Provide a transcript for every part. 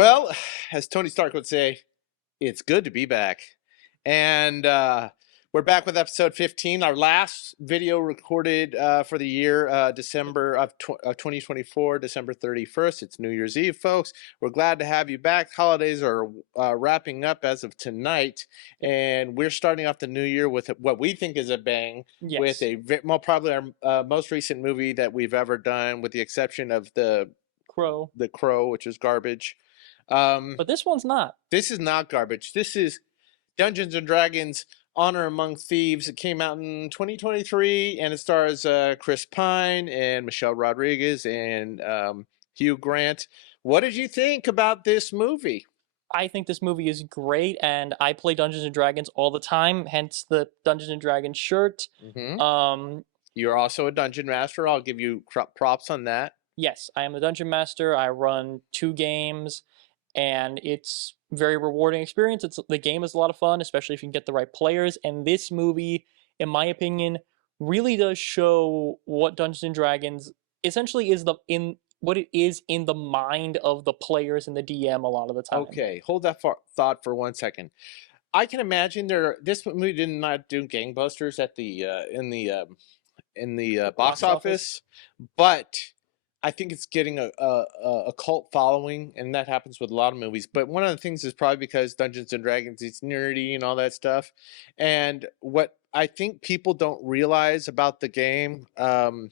Well, as Tony Stark would say, it's good to be back. And we're back with episode 15, our last video recorded for the year, December of 2024, December 31st. It's New Year's Eve, folks. We're glad to have you back. Holidays are wrapping up as of tonight, and we're starting off the new year with what we think is a bang, with probably our most recent movie that we've ever done, with the exception of the Crow, which is garbage. But this one's not. This is not garbage. This is Dungeons and Dragons Honor Among Thieves. It came out in 2023, and it stars Chris Pine and Michelle Rodriguez and Hugh Grant. What did you think about this movie? I think this movie is great, and I play Dungeons and Dragons all the time, hence the Dungeons and Dragons shirt. Mm-hmm. You're also a dungeon master. I'll give you props on that. Yes, I am a dungeon master. I run 2 games, and it's very rewarding experience. The game is a lot of fun, especially if you can get the right players. And this movie, in my opinion, really does show what Dungeons and Dragons essentially is what it is in the mind of the players and the DM a lot of the time. Okay, hold that thought for 1 second. I can imagine this movie did not do gangbusters at the in the box office, but I think it's getting a cult following, and that happens with a lot of movies. But one of the things is probably because Dungeons and Dragons, it's nerdy and all that stuff. And what I think people don't realize about the game, and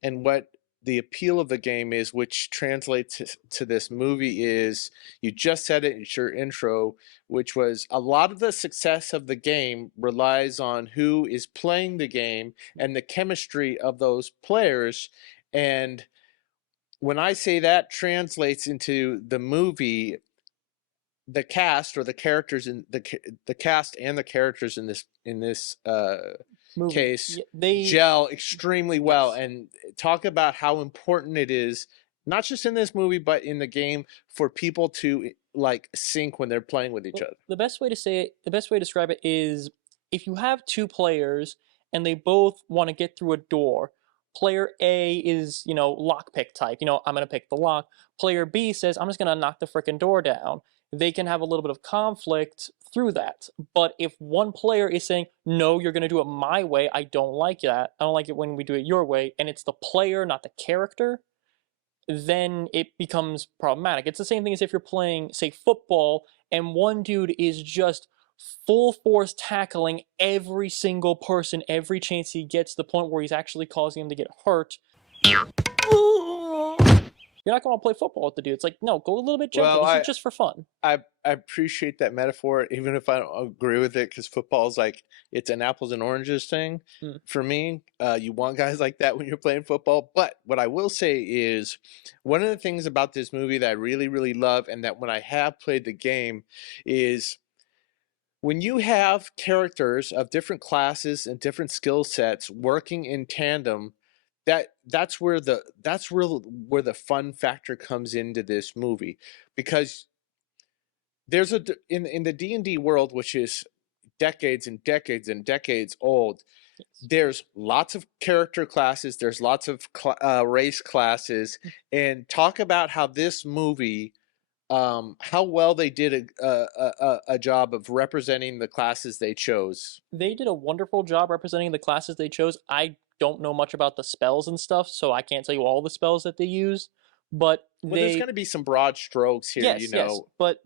what the appeal of the game is, which translates to this movie, is, you just said it in your intro, which was a lot of the success of the game relies on who is playing the game and the chemistry of those players. And when I say that translates into the movie, the cast or the characters in the cast and the characters in this movie, case, they gel extremely well. Yes. And talk about how important it is, not just in this movie but in the game, for people to like sync when they're playing with each other. The best way to describe it is, if you have 2 players and they both want to get through a door. Player A is, lockpick type. I'm going to pick the lock. Player B says, I'm just going to knock the frickin' door down. They can have a little bit of conflict through that. But if one player is saying, no, you're going to do it my way, I don't like that. I don't like it when we do it your way, and it's the player, not the character, then it becomes problematic. It's the same thing as if you're playing, say, football, and one dude is just full force tackling every single person every chance he gets, to the point where he's actually causing him to get hurt. You're not going to play football with the dude. It's like, no, go a little bit gentle. This is just for fun. I appreciate that metaphor, even if I don't agree with it, because football is like, it's an apples and oranges thing. For me, you want guys like that when you're playing football. But what I will say is, one of the things about this movie that I really, really love, and that when I have played the game, is when you have characters of different classes and different skill sets working in tandem, that's where the fun factor comes into this movie. Because there's in the D&D world, which is decades and decades and decades old, there's lots of character classes, there's lots of race classes, and talk about how this movie, how well they did a job of representing the classes they chose. They did a wonderful job representing the classes they chose. I don't know much about the spells and stuff, so I can't tell you all the spells that they use. But there's going to be some broad strokes here, yes, yes. But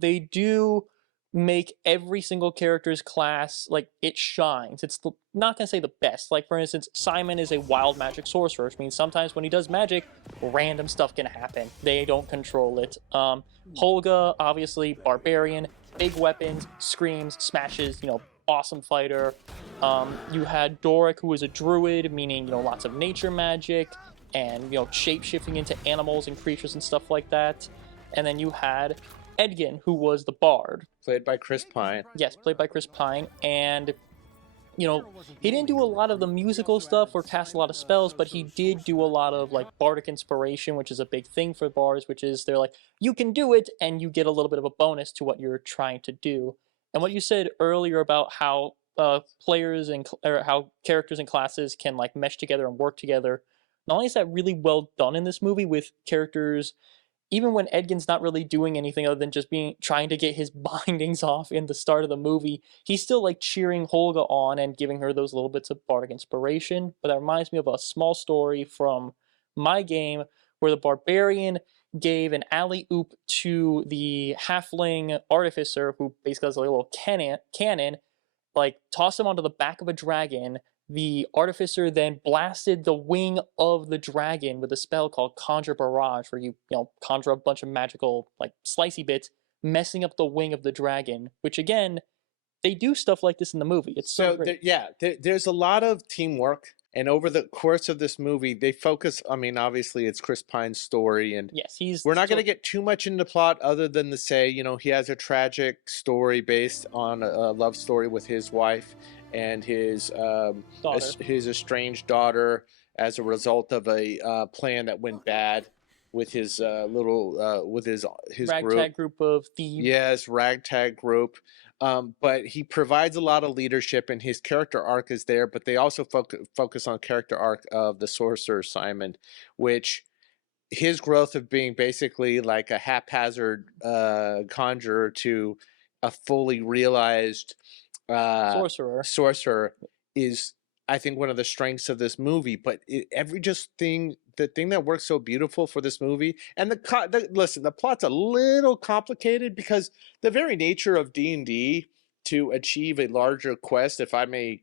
they do make every single character's class, like, it shines. It's not going to say the best. Like, for instance, Simon is a wild magic sorcerer, which means sometimes when he does magic, random stuff can happen. They don't control it. Holga, obviously, barbarian, big weapons, screams, smashes, awesome fighter. You had Doric, who was a druid, meaning, lots of nature magic and, shape-shifting into animals and creatures and stuff like that. And then you had Edgin, who was the bard. Played by Chris Pine. Yes, played by Chris Pine. And, he didn't do a lot of the musical stuff or cast a lot of spells, but he did do a lot of, like, bardic inspiration, which is a big thing for bards, which is they're like, you can do it, and you get a little bit of a bonus to what you're trying to do. And what you said earlier about how players or how characters and classes can, like, mesh together and work together, not only is that really well done in this movie, with characters even when Edgin's not really doing anything other than just trying to get his bindings off in the start of the movie, he's still like cheering Holga on and giving her those little bits of bardic inspiration. But that reminds me of a small story from my game where the barbarian gave an alley oop to the halfling artificer, who basically has a little cannon, like tossed him onto the back of a dragon. The artificer then blasted the wing of the dragon with a spell called Conjure Barrage, where you conjure a bunch of magical like slicey bits, messing up the wing of the dragon. Which again, they do stuff like this in the movie. It's so great. There's a lot of teamwork, and over the course of this movie, they focus. I mean, obviously, it's Chris Pine's story, and yes, we're not going to get too much into plot, other than to say, he has a tragic story based on a love story with his wife and his estranged daughter as a result of a plan that went bad with his his ragtag group of thieves. Yes, ragtag group. But he provides a lot of leadership, and his character arc is there. But they also focus on character arc of the sorcerer Simon, which his growth of being basically like a haphazard conjurer to a fully realized sorcerer is, I think, one of the strengths of this movie. But the thing that works so beautiful for this movie, and the plot's a little complicated because the very nature of D&D to achieve a larger quest, if I may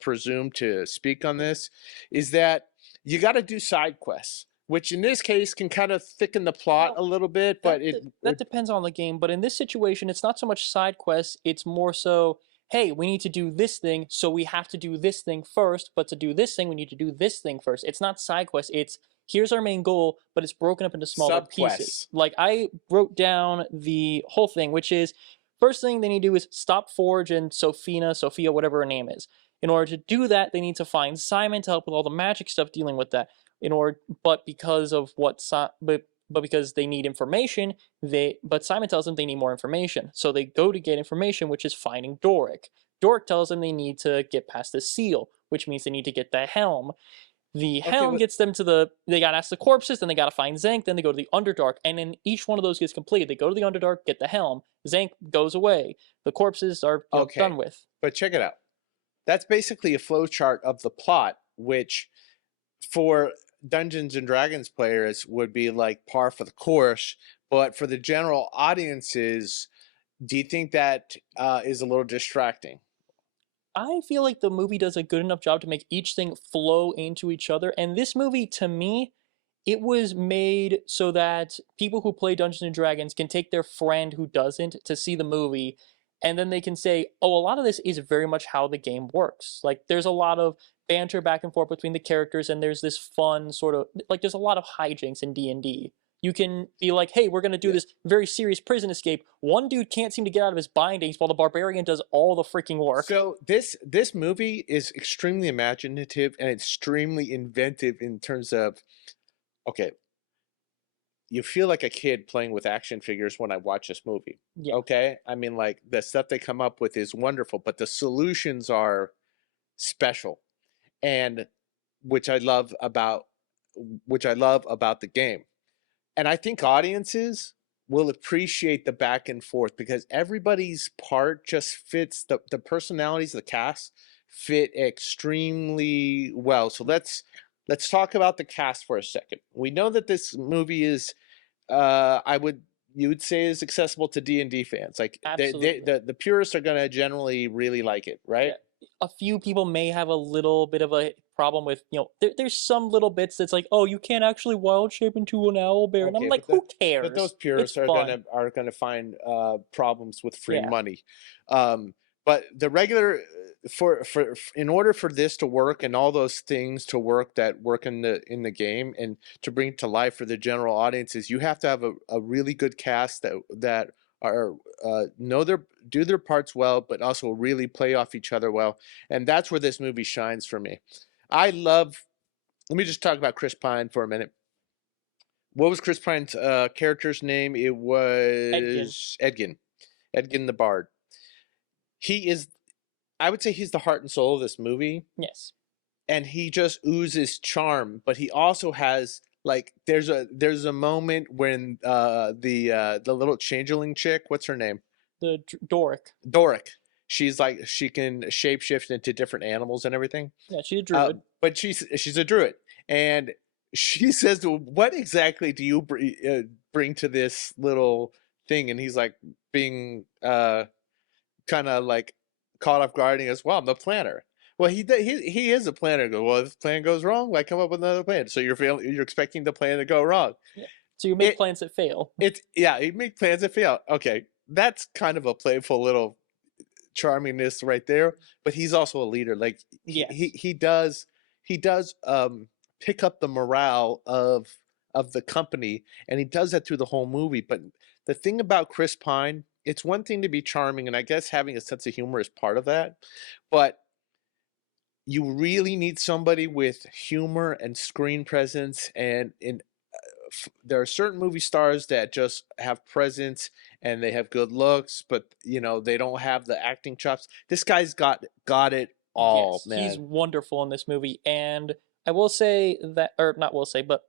presume to speak on this, is that you got to do side quests, which in this case can kind of thicken the plot a little bit. But that depends on the game. But in this situation, it's not so much side quests, it's more so, hey, we need to do this thing, so we have to do this thing first, but to do this thing, we need to do this thing first. It's not side quests, it's here's our main goal, but it's broken up into smaller pieces. Like, I wrote down the whole thing, which is, first thing they need to do is stop Forge and Sophia, whatever her name is. In order to do that, they need to find Simon to help with all the magic stuff dealing with that. But because they need information, but Simon tells them they need more information. So they go to get information, which is finding Doric. Doric tells them they need to get past the seal, which means they need to get the helm. The helm gets them to they gotta ask the corpses, then they gotta find Xenk, then they go to the Underdark, and then each one of those gets completed. They go to the Underdark, get the helm, Xenk goes away. The corpses are done with. But check it out. That's basically a flowchart of the plot, which for Dungeons and Dragons players would be like par for the course, but for the general audiences, do you think that is a little distracting? I feel like the movie does a good enough job to make each thing flow into each other, and this movie, to me, it was made so that people who play Dungeons and Dragons can take their friend who doesn't to see the movie, and then they can say, oh, a lot of this is very much how the game works. Like, there's a lot of banter back and forth between the characters, and there's this fun sort of, like, there's a lot of hijinks in D&D. You can be like, hey, we're going to do this very serious prison escape. One dude can't seem to get out of his bindings while the barbarian does all the freaking work. So this movie is extremely imaginative and extremely inventive in terms of, okay, you feel like a kid playing with action figures when I watch this movie. Yeah. Okay? I mean, like, the stuff they come up with is wonderful, but the solutions are special. And which I love about the game. And I think audiences will appreciate the back and forth because everybody's part just fits, the personalities of the cast fit extremely well. So let's talk about the cast for a second. We know that this movie is you would say is accessible to D&D fans. Like, the purists are going to generally really like it, right? Yeah. A few people may have a little bit of a problem with, there's some little bits that's like, oh, you can't actually wild shape into an owl bear, and I'm like, who cares? But those purists are gonna find problems with free money. But the regular in order for this to work and all those things to work that work in the game and to bring it to life for the general audiences, you have to have a really good cast that are do their parts well, but also really play off each other well. And that's where this movie shines for me. Let me just talk about Chris Pine for a minute. What was Chris Pine's character's name? It was Edgin the Bard. I would say he's the heart and soul of this movie. Yes. And he just oozes charm, but he also has Like there's a moment when the little changeling chick, what's her name? The Doric. Doric. She's like she can shapeshift into different animals and everything. Yeah, she's a druid. But she's a druid, and she says, "What exactly do you bring to this little thing?" And he's like being kind of like caught off guard. And he goes, "Well, I'm the planner." Well, he is a planner. Go, well, if the plan goes wrong, I come up with another plan. So you're expecting the plan to go wrong. Yeah. So you make plans that fail. You make plans that fail. Okay, that's kind of a playful little charmingness right there. But he's also a leader. Like he does pick up the morale of the company, and he does that through the whole movie. But the thing about Chris Pine, it's one thing to be charming, and I guess having a sense of humor is part of that, but you really need somebody with humor and screen presence. And there are certain movie stars that just have presence and they have good looks, but they don't have the acting chops. This guy's got it all, man. He's wonderful in this movie. And I will say that, or not will say, but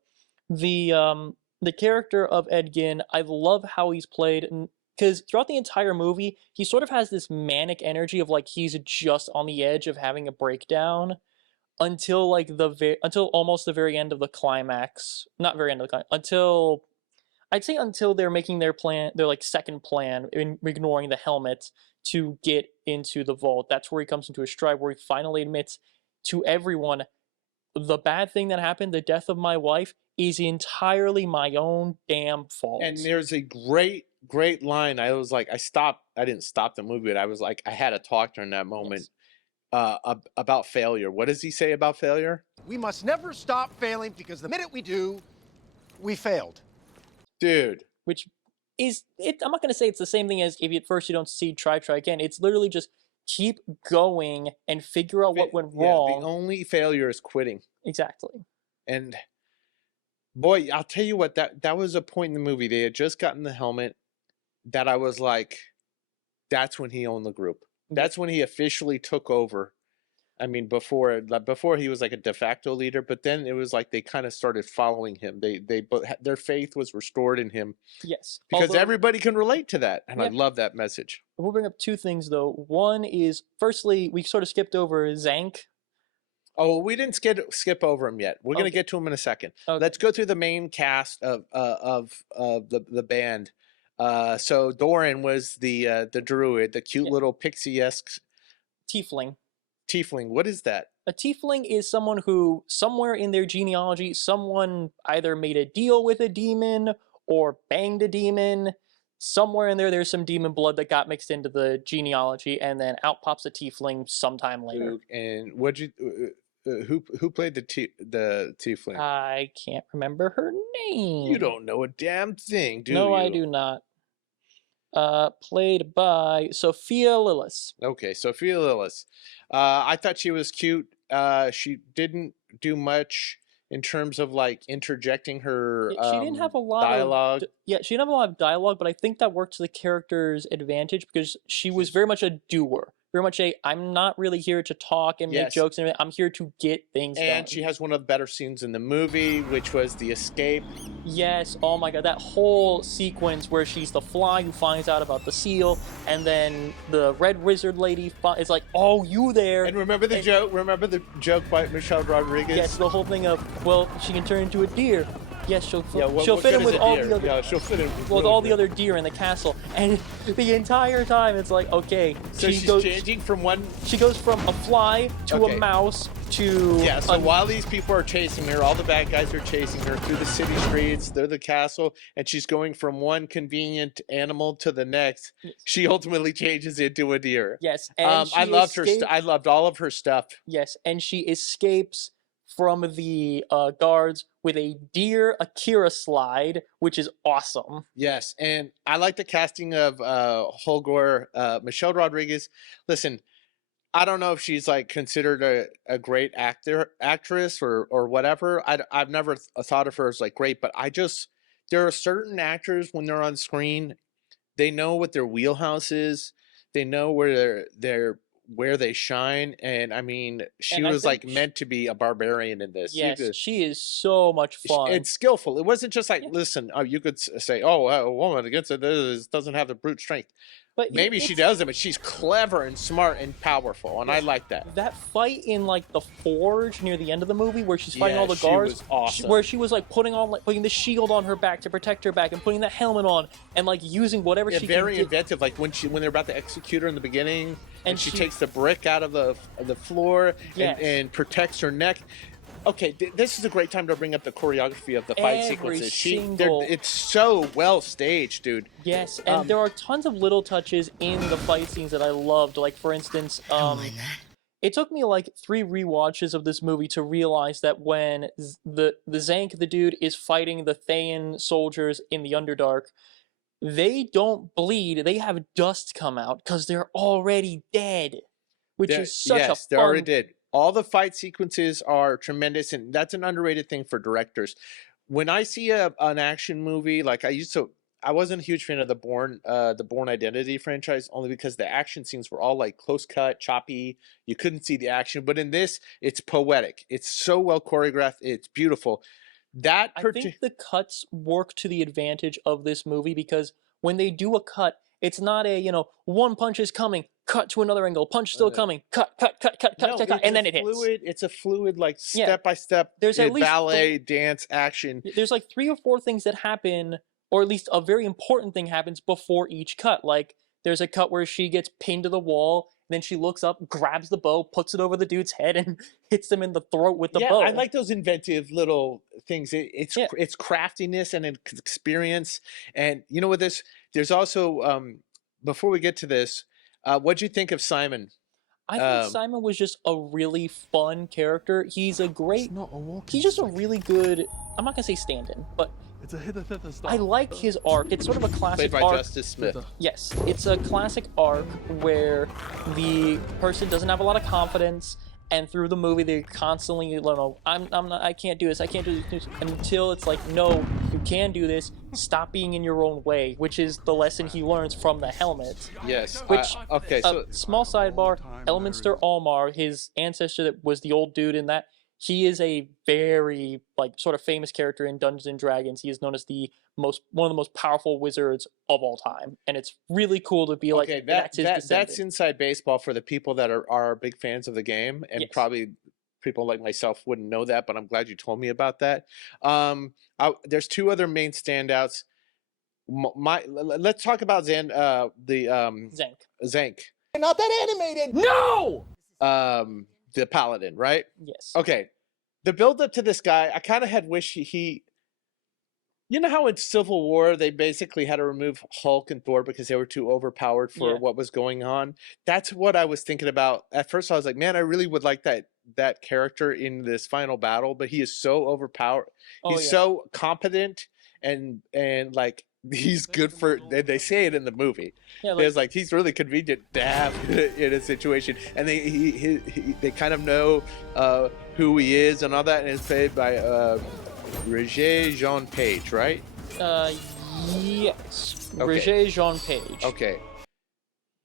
the character of Edgin, I love how he's played, because throughout the entire movie, he sort of has this manic energy of like he's just on the edge of having a breakdown until like until almost the very end of the climax. Not very end of the climax. Until they're making their plan, their like second plan, ignoring the helmet to get into the vault. That's where he comes into his stride, where he finally admits to everyone, the bad thing that happened, the death of my wife, is entirely my own damn fault. And there's a great line. I was like, I didn't stop the movie, but I was like, I had to talk during that moment. Yes. About failure. What does he say about failure? We must never stop failing, because the minute we do, we failed. Dude. Which is, I'm not going to say it's the same thing as if at first you don't succeed, try again. It's literally just keep going and figure out what went wrong. The only failure is quitting. Exactly. And boy, I'll tell you what, that was a point in the movie. They had just gotten the helmet that I was like, that's when he owned the group. That's when he officially took over. I mean, before he was like a de facto leader, but then it was like they kind of started following him. Their faith was restored in him. Yes, because everybody can relate to that, and I love that message. We'll bring up two things though. One is, firstly, we sort of skipped over Xenk. Oh, we didn't skip over him yet. We're gonna get to him in a second. Okay. Let's go through the main cast of the band. So Doran was the druid, the cute little pixie-esque tiefling. Tiefling, what is that? A tiefling is someone who, somewhere in their genealogy, someone either made a deal with a demon or banged a demon. Somewhere in there, there's some demon blood that got mixed into the genealogy, and then out pops a tiefling sometime later. And who played the tiefling? I can't remember her name. You don't know a damn thing, do you? No, I do not. Played by Sophia Lillis. Okay, Sophia Lillis. I thought she was cute. She didn't do much in terms of like interjecting her she didn't have a lot dialogue. She didn't have a lot of dialogue, but I think that worked to the character's advantage because she was very much a doer. Very much I'm not really here to talk and make jokes, and I'm here to get things done. And she has one of the better scenes in the movie, which was the escape. Yes, oh my god, that whole sequence where she's the fly who finds out about the seal, and then the Red Wizard lady is like, oh, you there. And remember the joke by Michelle Rodriguez? Yes, the whole thing of, well, she can turn into a deer. Yes, she'll fit in with all the other. Yeah, she'll fit in with all the other deer in the castle, and the entire time it's like, okay, so she's changing from one. She goes from a fly to a mouse to. Yeah. So while these people are chasing her, all the bad guys are chasing her through the city streets. They're the castle, and she's going from one convenient animal to the next. She ultimately changes into a deer. Yes, and I loved her. I loved all of her stuff. Yes, and she escapes from the guards with a deer Akira slide, which is awesome. Yes, and I like the casting of Michelle Rodriguez. Listen, I don't know if she's like considered a great actress or whatever. I've never thought of her as like great, but there are certain actors when they're on screen, they know what their wheelhouse is. They know where where they shine. And I mean, she And I was like think meant to be a barbarian in this. You yes, could, she is so much fun. it's skillful. It wasn't just like, Yeah. listen, you could say, oh, a woman against it doesn't have the brute strength. But Maybe she doesn't, but she's clever and smart and powerful, and I like that. That fight in like the Forge near the end of the movie, where she's fighting all the she guards, was awesome. where she was like putting the shield on her back to protect her back, and putting the helmet on, and like using whatever she very can. inventive. Like when they're about to execute her in the beginning, and she she- takes the brick out of the floor Yes. and protects her neck. Okay, this is a great time to bring up the choreography of the fight Every sequences. single- It's so well staged, dude. Yes, and there are tons of little touches in the fight scenes that I loved. Like for instance, it took me like 3 rewatches of this movie to realize that when the Xenk, the dude, is fighting the Thayan soldiers in the Underdark, they don't bleed. They have dust come out because they're already dead, which is such a they already fun. did. All the fight sequences are tremendous, and that's an underrated thing for directors. When I see an action movie, like I wasn't a huge fan of the Bourne Identity franchise, only because the action scenes were all like close cut, choppy. You couldn't see the action, but in this, it's poetic. It's so well choreographed. It's beautiful. I think the cuts work to the advantage of this movie because when they do a cut, it's not a one punch is coming, cut to another angle, punch still coming, cut, and then it hits. It's a fluid, like Yeah. step by step. There's at least ballet, dance, action. There's like 3 or 4 things that happen, or at least a very important thing happens before each cut. Like there's a cut where she gets pinned to the wall, then she looks up, grabs the bow, puts it over the dude's head, and hits them in the throat with the bow. I like those inventive little things. It's craftiness and experience. And you know what there's also before we get to this, what'd you think of Simon? I think Simon was just a really fun character. He's just a really good, I'm not gonna say stand-in, but It's a hither-thither stuff. I like his arc. It's sort of a classic Played by arc. Justice Smith. Yes, it's a classic arc where the person doesn't have a lot of confidence, and through the movie they constantly, I can't do this, I can't do this, until it's like, no, you can do this. Stop being in your own way, which is the lesson he learns from the helmet. Yes. Which, okay, so small sidebar, Elminster Aumar, his ancestor that was the old dude in that, he is a very sort of famous character in Dungeons and Dragons. He is known as one of the most powerful wizards of all time, and it's really cool to be okay, that's his descendant. that's inside baseball for the people that are big fans of the game, and Yes. probably people like myself wouldn't know that, but I'm glad you told me about that. There's 2 other main standouts. Let's talk about Xenk. Xenk. Not that animated. No! The paladin, right? Yes. Okay. The build up to this guy, I kind of had wished he you know how in Civil War they basically had to remove Hulk and Thor because they were too overpowered for what was going on? That's what I was thinking about. At first I was like, man, I really would like that character in this final battle, but he is so overpowered. He's so competent and like he's good for, they say it in the movie. Yeah, There's like he's really convenient to have in a situation, and they kind of know who he is and all that, and it's played by Regé-Jean Page, right? Yes. Okay. Regé-Jean Page. Okay.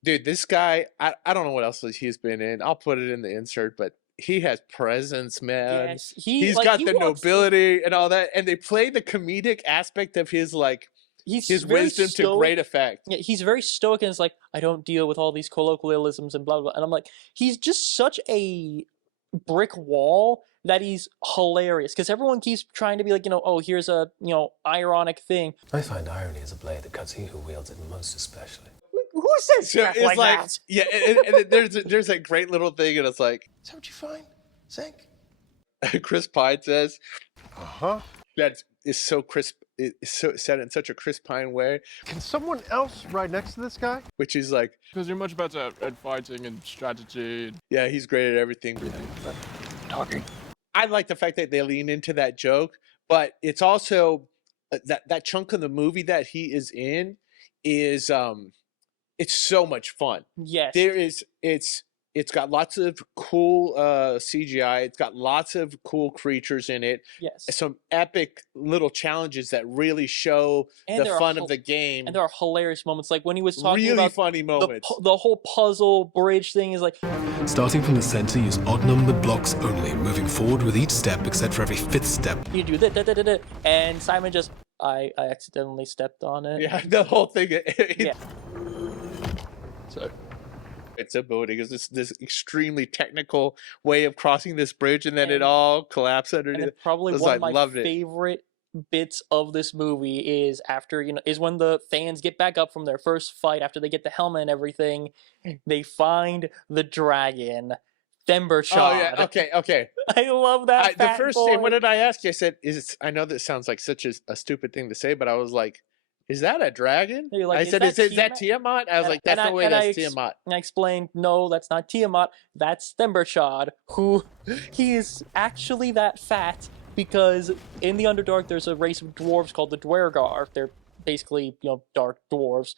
Dude, this guy, I don't know what else he's been in. I'll put it in the insert, but he has presence, man. Yes. He's got the nobility and all that, and they play the comedic aspect of his his wisdom to great effect. Yeah, he's very stoic and it's like, I don't deal with all these colloquialisms and blah, blah, blah. And I'm like, he's just such a brick wall that he's hilarious. Because everyone keeps trying to be like, oh, here's a, ironic thing. I find irony is a blade that cuts he who wields it most especially. Who says stuff like that? Yeah, and there's a great little thing, and it's like, Is that what you find, Xenk? Chris Pine says, Uh-huh. that is so crisp. It's so said in such a Chris Pine way, Can someone else ride next to this guy? which is like, Because you're much better at fighting and strategy. yeah, he's great at everything. Talking. I like the fact that they lean into that joke, but it's also that chunk of the movie that he is in is it's so much fun. Yes. It's It's got lots of cool CGI. It's got lots of cool creatures in it. Yes. Some epic little challenges that really show And the fun of the game. And there are hilarious moments, like when he was talking really about funny moments. the whole puzzle bridge thing is like, Starting from the center, use odd-numbered blocks only, moving forward with each step except for every 5th step. you do that, and Simon just, I accidentally stepped on it. Yeah, the whole thing. Yeah. So it's a boating is this extremely technical way of crossing this bridge, and then it all collapsed And underneath. then probably one of my favorite bits of this movie is after, is when the fans get back up from their first fight after they get the helmet and everything, they find the dragon, Themberchaud. Oh yeah, okay. I love that. The first thing, what did I ask you? I said, I know this sounds like such a stupid thing to say, but I was like, is that a dragon? You're like, I "Is said, that is that Tiamat? I was like, that's no way that's Tiamat. And I explained, no, that's not Tiamat, that's Themberchaud, who, he is actually that fat because in the Underdark there's a race of dwarves called the Dwergar. They're basically, dark dwarves.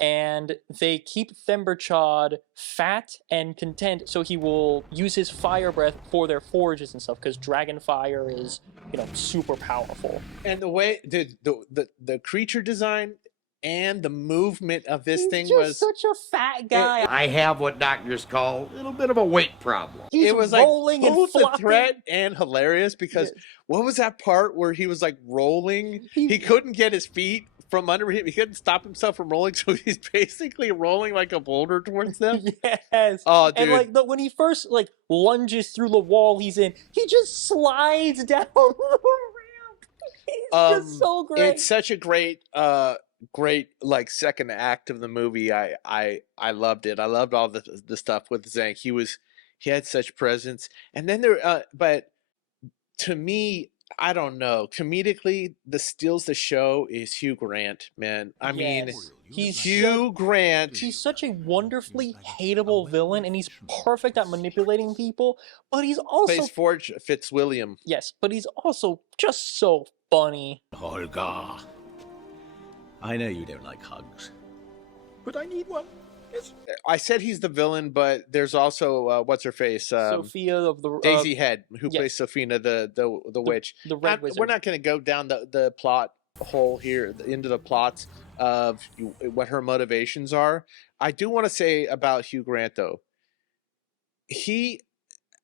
And they keep Themberchaud fat and content so he will use his fire breath for their forges and stuff, because dragon fire is, super powerful. And the way the creature design and the movement of this thing just was such a fat guy. I have what doctors call a little bit of a weight problem. He's it was rolling like both and a threat and hilarious, because what was that part where he was like rolling? He couldn't get his feet from under him. He couldn't stop himself from rolling, so he's basically rolling like a boulder towards them. Yes. Oh, dude. And when he first lunges through the wall he's in, he just slides down the ramp. It's just so great. It's such a great second act of the movie. I loved it. I loved all the stuff with Xenk. He had such presence. And then but to me, I don't know. Comedically, the steals the show is Hugh Grant, man. I mean, he's Hugh Grant. He's such a wonderfully hateable villain, and he's perfect at manipulating people. But he's also plays Forge Fitzwilliams. Yes, but he's also just so funny. Holga, I know you don't like hugs, but I need one. Yes. I said he's the villain, but there's also what's her face, Sophia of the Daisy Head, who plays Sofina the witch. The Red Wizard. We're not going to go down the plot hole here into the plots of what her motivations are. I do want to say about Hugh Grant though.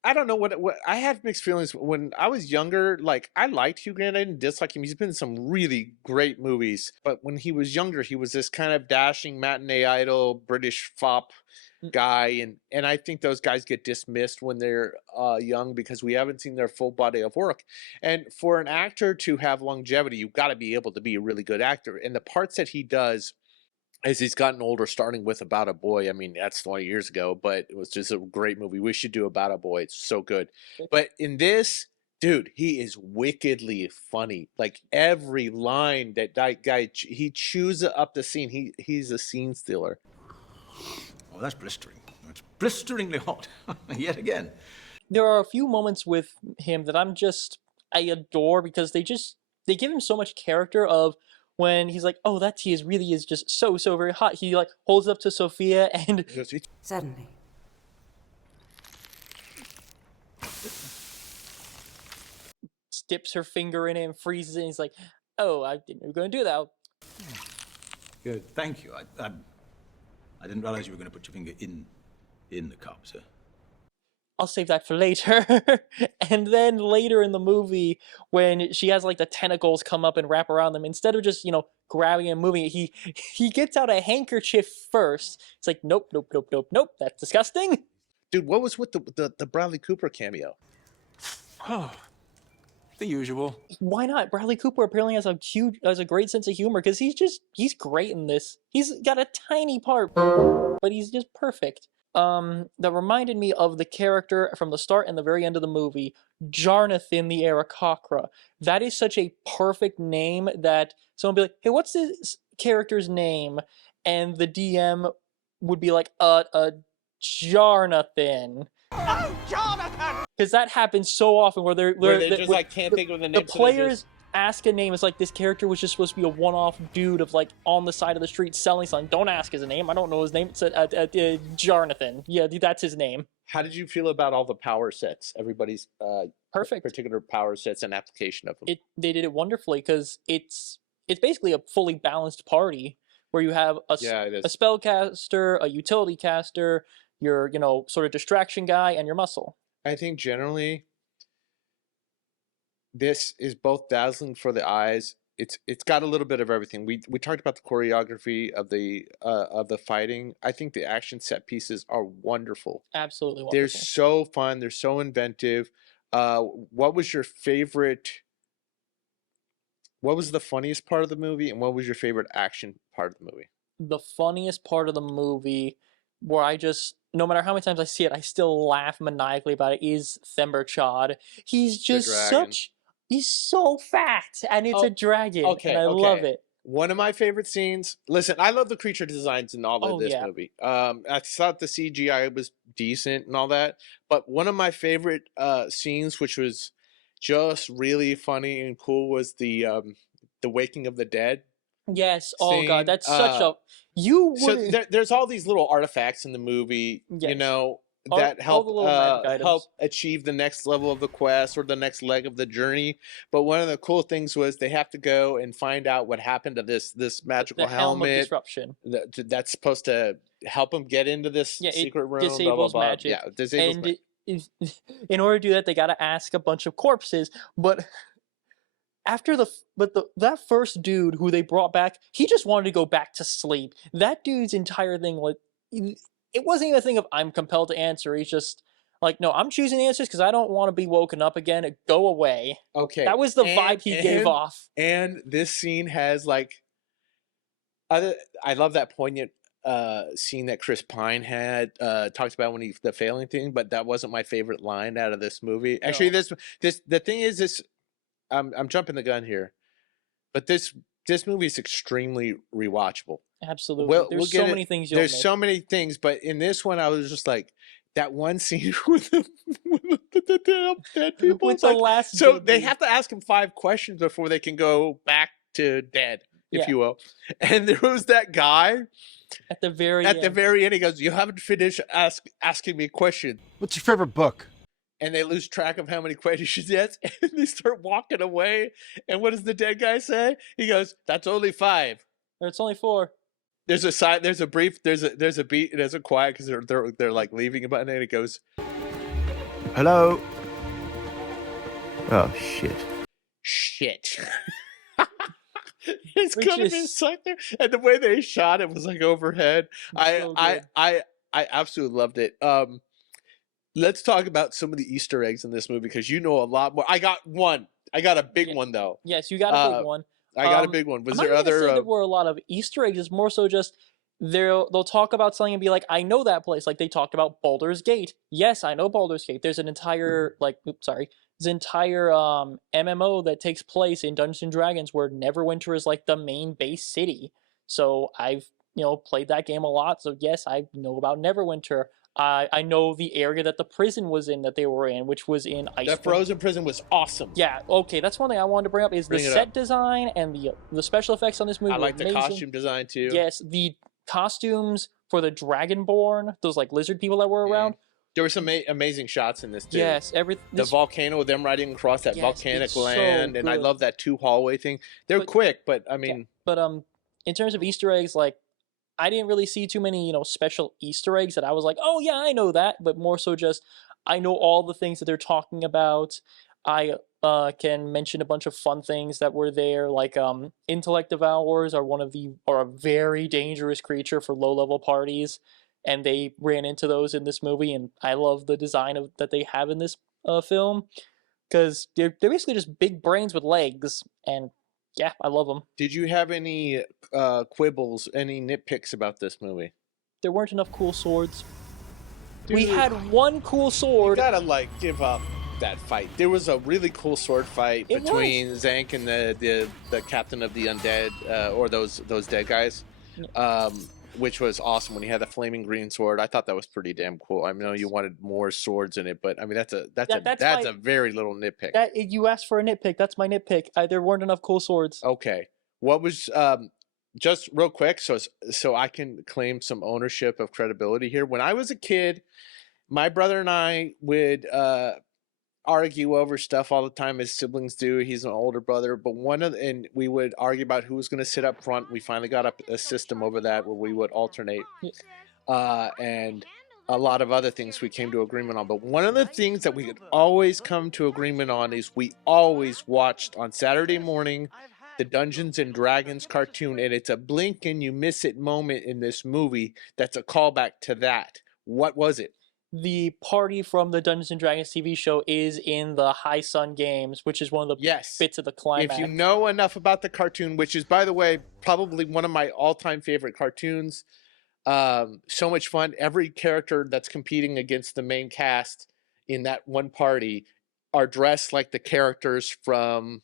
I don't know what I had mixed feelings when I was younger. Like, I liked Hugh Grant. I didn't dislike him. He's been in some really great movies. But when he was younger, he was this kind of dashing matinee idol, British fop guy. And I think those guys get dismissed when they're young because we haven't seen their full body of work. And for an actor to have longevity, you've got to be able to be a really good actor. And the parts that he does, as he's gotten older, starting with About a Boy. I mean, that's 20 years ago, but it was just a great movie. We should do About a Boy. It's so good. But in this, dude, he is wickedly funny. Like, every line that guy, he chews up the scene. He's a scene stealer. Oh, that's blistering. It's blisteringly hot. Yet again. There are a few moments with him that I adore, because they give him so much character. Of when he's like, oh, that tea is just so very hot. He holds it up to Sophia and Suddenly. dips her finger in it and freezes it. And he's like, oh, I didn't know you were going to do that. Good, thank you. I didn't realize you were going to put your finger in the cup, sir. I'll save that for later. And then later in the movie, when she has the tentacles come up and wrap around them, instead of just, grabbing and moving it, he gets out a handkerchief first. It's like, nope, that's disgusting. Dude, what was with the Bradley Cooper cameo? Oh, the usual. Why not? Bradley Cooper apparently has a great sense of humor, because he's great in this. He's got a tiny part, but he's just perfect. That reminded me of the character from the start and the very end of the movie, Jarnathan the Aarakocra. That is such a perfect name that someone would be like, hey, what's this character's name? And the DM would be like, Jarnathan. Oh, Jonathan! Because that happens so often where they just can't think of the name. The players ask a name. It's like this character was just supposed to be a one-off dude of like on the side of the street selling something. Don't ask his name. I don't know his name. It's Jarnathan. Yeah, that's his name. How did you feel about all the power sets? Everybody's Perfect. particular power sets and application of them. They did it wonderfully because it's basically a fully balanced party where you have a spellcaster, a utility caster, your sort of distraction guy, and your muscle. I think generally this is both dazzling for the eyes. It's got a little bit of everything. We talked about the choreography of the fighting. I think the action set pieces are wonderful. Absolutely wonderful. They're so fun. They're so inventive. What was your favorite? What was the funniest part of the movie, and what was your favorite action part of the movie? The funniest part of the movie, where I just, no matter how many times I see it, I still laugh maniacally about it, is Thember Chod. He's just he's so fat, and it's a dragon, and I love it. One of my favorite scenes. Listen, I love the creature designs in all of this movie. I thought the CGI was decent and all that, but one of my favorite scenes, which was just really funny and cool, was the waking of the dead. Yes. Scene. Oh god, that's such a So there's all these little artifacts in the movie, that help achieve the next level of the quest or the next leg of the journey. But one of the cool things was they have to go and find out what happened to this magical helmet. Helm of disruption. That's supposed to help them get into this secret room. Disables blah, blah, blah. magic. Yeah, disables magic. In order to do that, they got to ask a bunch of corpses. But after that first dude who they brought back, he just wanted to go back to sleep. That dude's entire thing, like, it wasn't even a thing of I'm compelled to answer. He's just like, no, I'm choosing the answers because I don't want to be woken up again. Go away. Okay. That was the vibe he gave off. And this scene has like, I love that poignant scene that Chris Pine had talked about when the failing thing, but that wasn't my favorite line out of this movie. No. Actually, the thing is this. I'm jumping the gun here, but this movie is extremely rewatchable. Absolutely. There's so many things you'll miss. So many things, but in this one, I was just like, that one scene with the dead people. With the last so they have to ask him 5 questions before they can go back to dead, if you will. And there was that guy at the very end, he goes, "You haven't finished asking me a question. What's your favorite book?" And they lose track of how many questions he has, and they start walking away. And what does the dead guy say? He goes, "That's only 5. Or it's only 4. There's a side. There's a brief. There's a beat. There's a quiet because they're like leaving about it. And it goes, "Hello." Oh shit. Shit. It's gonna be stuck there, and the way they shot it was like overhead. I absolutely loved it. Let's talk about some of the Easter eggs in this movie because you know a lot more. I got one. I got a big one though. Yes, you got a big one. I got a big one. Was there other? There were a lot of Easter eggs. It's more so just they'll talk about something and be like, "I know that place." Like they talked about Baldur's Gate. Yes, I know Baldur's Gate. There's an entire MMO that takes place in Dungeons and Dragons where Neverwinter is like the main base city. So I've played that game a lot. So yes, I know about Neverwinter. I know the area that the prison was in that they were in, which was in Iceland. That frozen prison was awesome. Yeah, okay, that's one thing I wanted to bring up is the set design and the special effects on this movie. I like the costume design too. Yes, the costumes for the Dragonborn, those like lizard people that were around. There were some amazing shots in this too. Yes, the volcano, them riding across that volcanic land, so and I love that 2 hallway thing. They're quick, but I mean. Yeah, but in terms of Easter eggs, like I didn't really see too many special Easter eggs that I was like, oh yeah, I know that, but more so just I know all the things that they're talking about. I can mention a bunch of fun things that were there, like intellect devourers are a very dangerous creature for low-level parties. And they ran into those in this movie, and I love the design that they have in this film because they're basically just big brains with legs, and yeah, I love them. Did you have any quibbles, any nitpicks about this movie? There weren't enough cool swords. Dude, we had one cool sword. You gotta give up that fight. There was a really cool sword fight between Xenk and the captain of the undead or those dead guys. which was awesome when he had the flaming green sword. I thought that was pretty damn cool. I know you wanted more swords in it, but I mean that's my- a very little nitpick. That you asked for a nitpick. That's my nitpick. There weren't enough cool swords. Okay, what was just real quick, so I can claim some ownership of credibility here. When I was a kid, my brother and I would argue over stuff all the time, as siblings do. He's an older brother, but and we would argue about who was going to sit up front. We finally got up a system over that where we would alternate, and a lot of other things we came to agreement on. But one of the things that we could always come to agreement on is we always watched on Saturday morning the Dungeons and Dragons cartoon, and it's a blink and you miss it moment in this movie that's a callback to that. What was it? The party from the Dungeons and Dragons TV show is in the High Sun games, which is one of the bits of the climax. If you know enough about the cartoon, which is, by the way, probably one of my all-time favorite cartoons, so much fun. Every character that's competing against the main cast in that one party are dressed like the characters from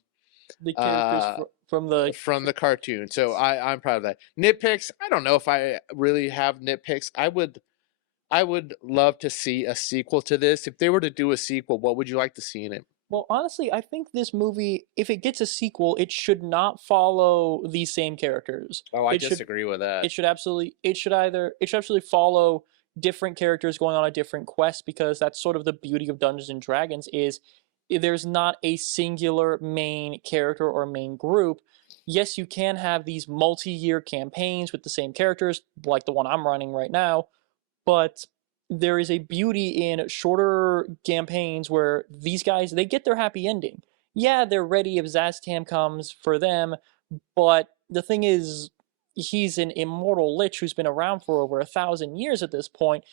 from the cartoon. So I'm proud of that. Nitpicks, I don't know if I really have nitpicks. I would love to see a sequel to this. If they were to do a sequel, what would you like to see in it? Well, honestly, I think this movie, if it gets a sequel, it should not follow these same characters. Oh, I disagree with that. It should absolutely follow different characters going on a different quest, because that's sort of the beauty of Dungeons and Dragons is there's not a singular main character or main group. Yes, you can have these multi-year campaigns with the same characters, like the one I'm running right now, but there is a beauty in shorter campaigns where these guys, they get their happy ending. Yeah, they're ready if Zastam comes for them, but the thing is, he's an immortal lich who's been around for over 1,000 years at this point.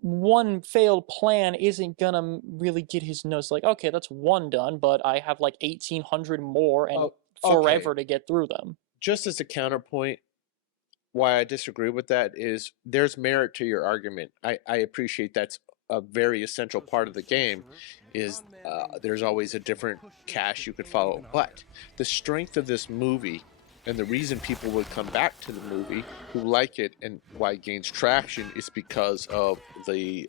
One failed plan isn't gonna really get his nose like, okay, that's one done, but I have like 1,800 more and forever to get through them. Just as a counterpoint, why I disagree with that is there's merit to your argument. I appreciate that's a very essential part of the game is there's always a different cache you could follow. But the strength of this movie and the reason people would come back to the movie who like it and why it gains traction is because of the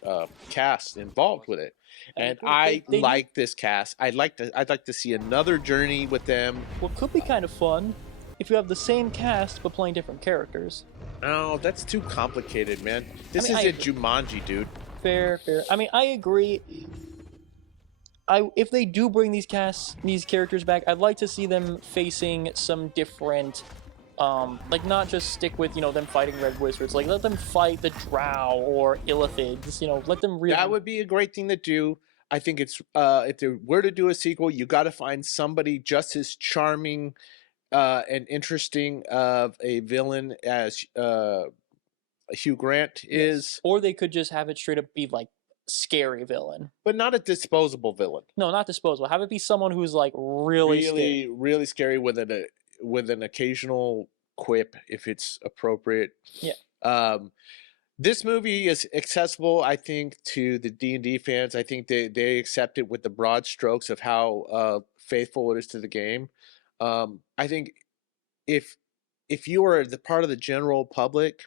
cast involved with it. And I like this cast. I'd like to see another journey with them. What could be kind of fun if you have the same cast but playing different characters. No, that's too complicated, man. This isn't Jumanji, dude. Fair. I mean, I agree. If they do bring these characters back, I'd like to see them facing some different, like not just stick with them fighting red wizards. Like let them fight the drow or illithids. Let them really. That would be a great thing to do. I think it's if they were to do a sequel, you got to find somebody just as charming and interesting of a villain as Hugh Grant is. Or they could just have it straight up be like scary villain, but not a disposable villain. No, not disposable. Have it be someone who's like really scary with an occasional quip if it's appropriate. Yeah. This movie is accessible, I think, to the D&D fans. I think they accept it with the broad strokes of how faithful it is to the game. I think if you are the part of the general public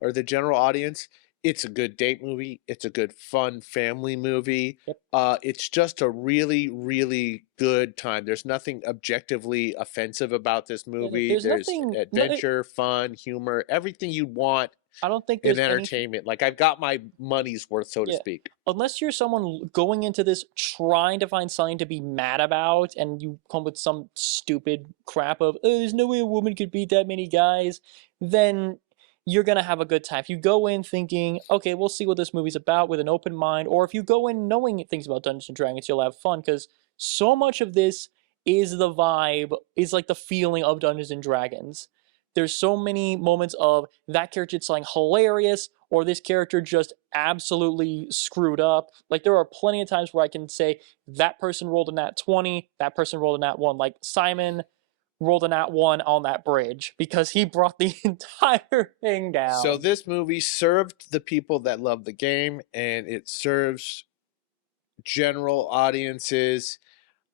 or the general audience, it's a good date movie. It's a good fun family movie. Yep. It's just a really, really good time. There's nothing objectively offensive about this movie. There's adventure, fun, humor, everything you want. I don't think there's entertainment. Like I've got my money's worth, so to speak. Unless you're someone going into this trying to find something to be mad about, and you come with some stupid crap of there's no way a woman could beat that many guys, then you're gonna have a good time. If you go in thinking, okay, we'll see what this movie's about with an open mind, or if you go in knowing things about Dungeons and Dragons, you'll have fun because so much of this is the vibe, is like the feeling of Dungeons and Dragons. There's so many moments of that character did something hilarious, or this character just absolutely screwed up. Like there are plenty of times where I can say that person rolled a nat 20, that person rolled a nat 1. Like Simon rolled a nat 1 on that bridge because he brought the entire thing down. So this movie served the people that love the game, and it serves general audiences.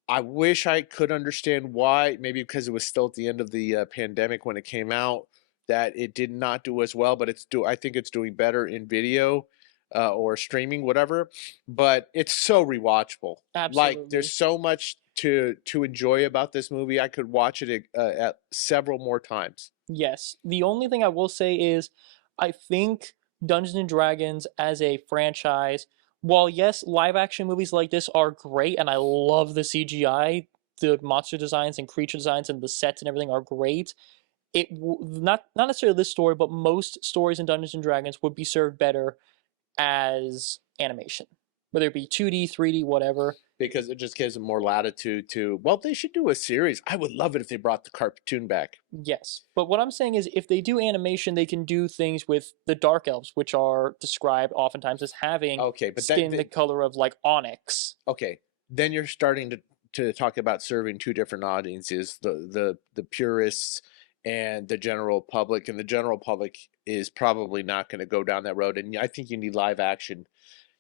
I wish I could understand why, maybe because it was still at the end of the pandemic when it came out, that it did not do as well, but I think it's doing better in video or streaming, whatever. But it's so rewatchable. Absolutely. Like there's so much to enjoy about this movie. I could watch it at several more times. Yes. The only thing I will say is I think Dungeons and Dragons as a franchise, while yes, live action movies like this are great and I love the CGI, the monster designs and creature designs and the sets and everything are great. Not necessarily this story, but most stories in Dungeons and Dragons would be served better as animation, whether it be 2D, 3D, whatever. Because it just gives them more latitude to, well, they should do a series. I would love it if they brought the cartoon back. Yes. But what I'm saying is if they do animation, they can do things with the Dark Elves, which are described oftentimes as having skin the color of like onyx. Okay. Then you're starting to talk about serving two different audiences, the purists and the general public. And the general public is probably not going to go down that road. And I think you need live action.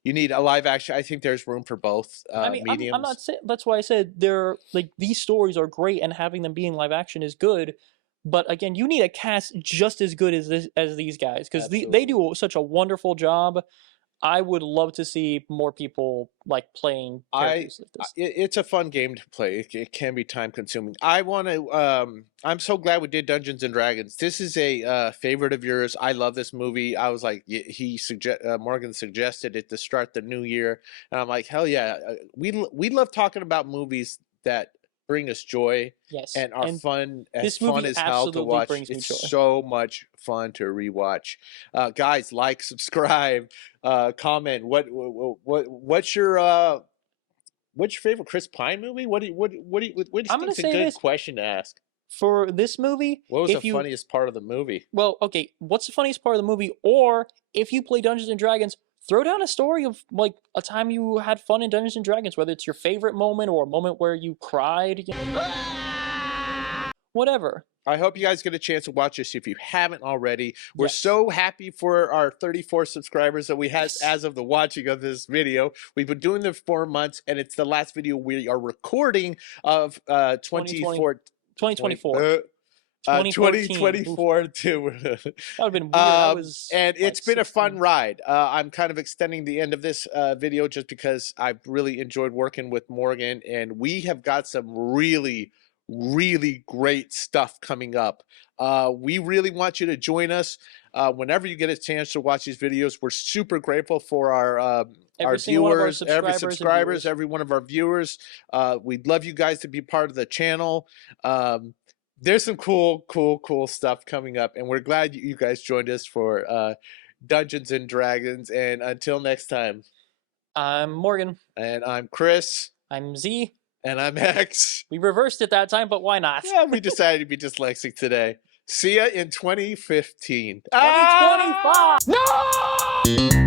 You need a live action. I think there's room for both mediums. I'm not saying, that's why I said they're like these stories are great and having them be in live action is good. But again, you need a cast just as good as these guys because they do such a wonderful job. I would love to see more people like playing characters like this. It's a fun game to play. It can be time consuming. I want to. I'm so glad we did Dungeons and Dragons. This is a favorite of yours. I love this movie. I was like, Morgan suggested it to start the new year, and I'm like, hell yeah. We love talking about movies that bring us joy. Yes, and are fun. This fun movie as hell to watch. It's so much fun to rewatch. Guys, like, subscribe, comment. What's your favorite Chris Pine movie? What do you think is a good question to ask? For this movie, what was the funniest part of the movie? Well, okay, what's the funniest part of the movie? Or if you play Dungeons and Dragons, throw down a story of like a time you had fun in Dungeons and Dragons, whether it's your favorite moment or a moment where you cried, whatever. I hope you guys get a chance to watch this if you haven't already. We're so happy for our 34 subscribers that we have as of the watching of this video. We've been doing this for 4 months, and it's the last video we are recording of 2024. 2024 too. That would have been weird. And it's been a fun ride. I'm kind of extending the end of this video just because I've really enjoyed working with Morgan, and we have got some really great stuff coming up. We really want you to join us whenever you get a chance to watch these videos. We're super grateful for our viewers, every subscribers, every one of our viewers. We'd love you guys to be part of the channel. There's some cool stuff coming up, and we're glad you guys joined us for Dungeons and Dragons. And until next time, I'm Morgan. And I'm Chris. I'm Z. And I'm X. We reversed it that time, but why not? Yeah, we decided to be dyslexic today. See ya in 2015. 2025! No!